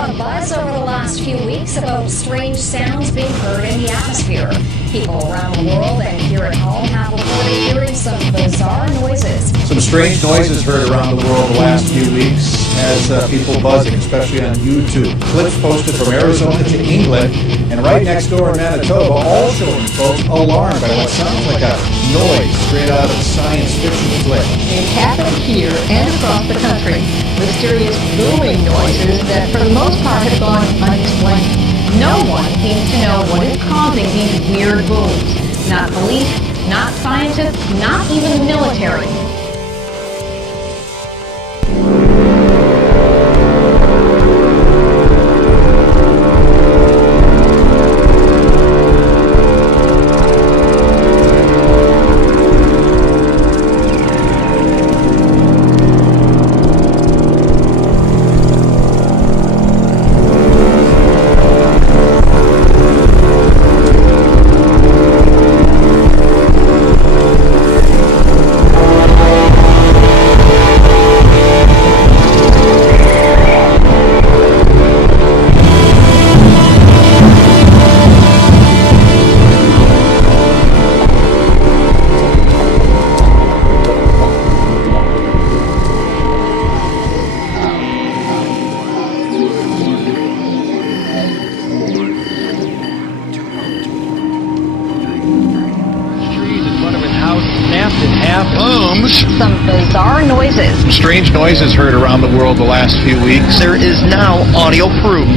lot of buzz over the last few weeks about strange sounds being heard in the atmosphere. People around the world and here at home have reported hearing some bizarre noises. Some strange noises heard around the world the last few weeks as people buzzing, especially on YouTube. Clips posted from Arizona to England and right next door in Manitoba, all showing folks alarmed by what sounds like a noise straight out of a science fiction flick. It happened here and across the country. Mysterious booming noises that for the most part have gone unexplained. No one seems to know what is causing these weird booms. Not police, not scientists, not even the military. Snapped in half. Booms. Some bizarre noises. Some strange noises heard around the world the last few weeks. There is now audio proof.